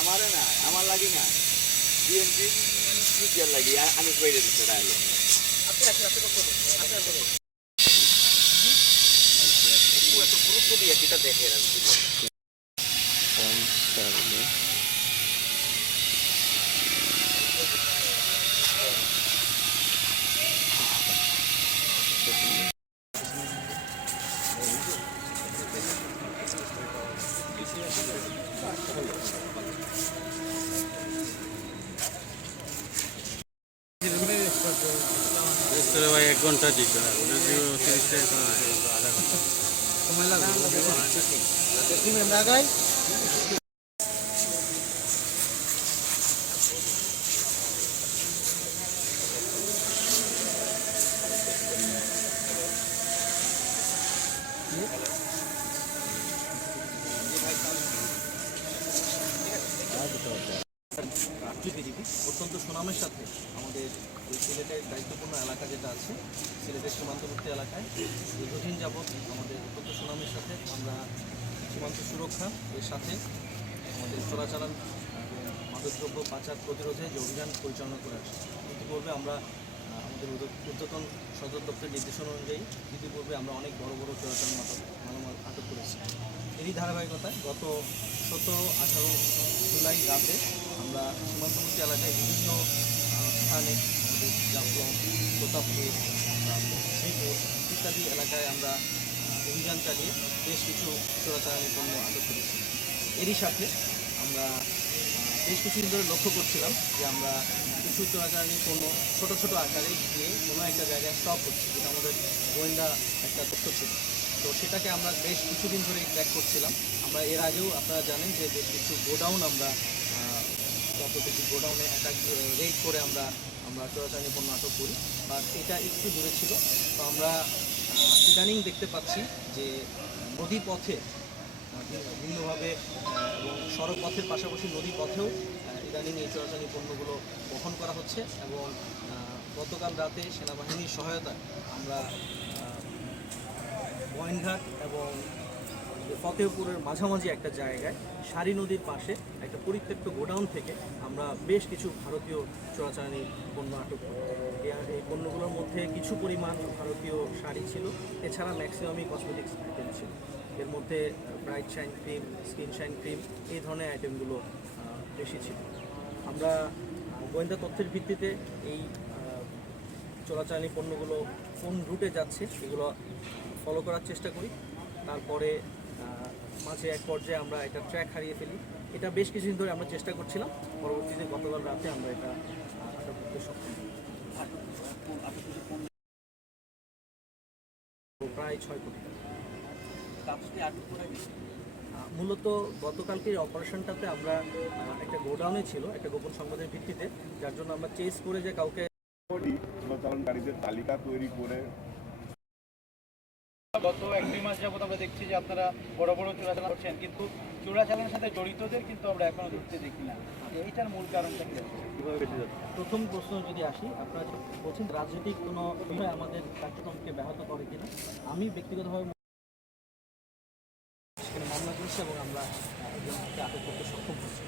আমারে না আমার লাগি না। বিএনপি স্পিকার লাগি আমি কইরে দিতে এত গুরুত্ব দিয়ে কিটা দেখে আমি यस्तो भाइ एक घन्टा ढिलो आधा সুনামের সাথে আমাদের এই সিলেটের দায়িত্বপূর্ণ এলাকা যেটা আছে, সিলেটের সীমান্তবর্তী এলাকায়, দীর্ঘদিন যাবৎ আমাদের অত্যন্ত সুনামের সাথে আমরা সীমান্ত সুরক্ষা এর সাথে আমাদের চোরাচালান মাদকদ্রব্য পাচার প্রতিরোধে যে অভিযান পরিচালনা করে আসছি, ইতিপূর্বে আমরা আমাদের ঊর্ধ্বতন সদর দপ্তরের নির্দেশনা অনুযায়ী ইতিপূর্বে আমরা অনেক বড় বড় চোরাচালান মাদক মালামাল আটক করেছি। এরই ধারাবাহিকতায় গত সতেরো আঠারো জুলাই রাতে আমরা সীমান্তবর্তী এলাকায় বিভিন্ন স্থানে আমাদের জাফলং প্রতাপপুর শ্রীপুর ইত্যাদি এলাকায় আমরা অভিযান চালিয়ে বেশ কিছু চোরাচালানি পণ্য আটক করেছি। এরই সাথে আমরা বেশ কিছুদিন ধরে লক্ষ্য করছিলাম যে আমরা কিছু চোরাচালানি পণ্য ছোটো ছোটো আকারে গিয়ে কোনো একটা জায়গায় স্টক করছি, যেটা আমাদের গোয়েন্দা একটা তথ্য ছিল। তো সেটাকে আমরা বেশ কিছুদিন ধরে ট্র্যাক করছিলাম। আমরা এর আগেও আপনারা জানেন যে বেশ কিছু গোডাউন আমরা কিছু গোডাউনে অ্যাটাক রেড করে আমরা আমরা চোরাচালানি পণ্য আটক করি। বাট এটা একটু দূরে ছিল। তো আমরা ইদানিং দেখতে পাচ্ছি যে নদী পথে ভিন্নভাবে এবং সড়ক পথের পাশাপাশি নদী পথেও ইদানিং এই চোরাচালানি পণ্যগুলো বহন করা হচ্ছে এবং গতকাল রাতে সেনাবাহিনীর সহায়তায় আমরা আহ, গোয়েনঘাট এবং ফতেহপুরের মাঝামাঝি একটা জায়গায় সারি নদীর পাশে একটা পরিত্যক্ত গোডাউন থেকে আমরা বেশ কিছু ভারতীয় চোরাচালানি পণ্য আটক এই পণ্যগুলোর মধ্যে কিছু পরিমাণ ভারতীয় শাড়ি ছিল, এছাড়া ম্যাক্সিমামই কসমেটিক্স আইটেম ছিল। এর মধ্যে bright shine cream skin shine cream এই ধরনের আইটেমগুলো বেশি ছিল। আমরা গোয়েন্দা তথ্যের ভিত্তিতে এই চোরাচালানি পণ্যগুলো কোন রুটে যাচ্ছে সেগুলো ফলো করার চেষ্টা করি। তারপরে মাঝে এক পর্যায়ে আমরা এটা ট্র্যাক হারিয়ে ফেলি। এটা বেশ কিছুদিন ধরে আমরা চেষ্টা করছিলাম। পরবর্তীতে গতকাল রাতে আমরা এটা আটক করতে সক্ষম প্রায় ছয় কোটি মূলত গতকালকের অপারেশনটাতে আমরা একটা গোডাউনে ছিল, একটা গোপন সংবাদের ভিত্তিতে, যার জন্য আমরা চেস করে যে কাউকে তালিকা তৈরি করে গত এক দুই মাস যাবত আমরা দেখছি যে আপনারা বড় বড় চোরাচালান করছেন কিন্তু চোরাচালানের সাথে জড়িতদের কিন্তু আমরা এখনও ধরতে দেখি না। এইটার মূল কারণটা কি? প্রথম প্রশ্ন যদি আসি আপনারা বলছেন রাজনৈতিক কোনো আমাদের কার্যক্রমকে ব্যাহত করে কিনা। আমি ব্যক্তিগতভাবে সেখানে মামলা করেছি এবং আমরা একজনকে আটক করতে সক্ষম হয়েছি।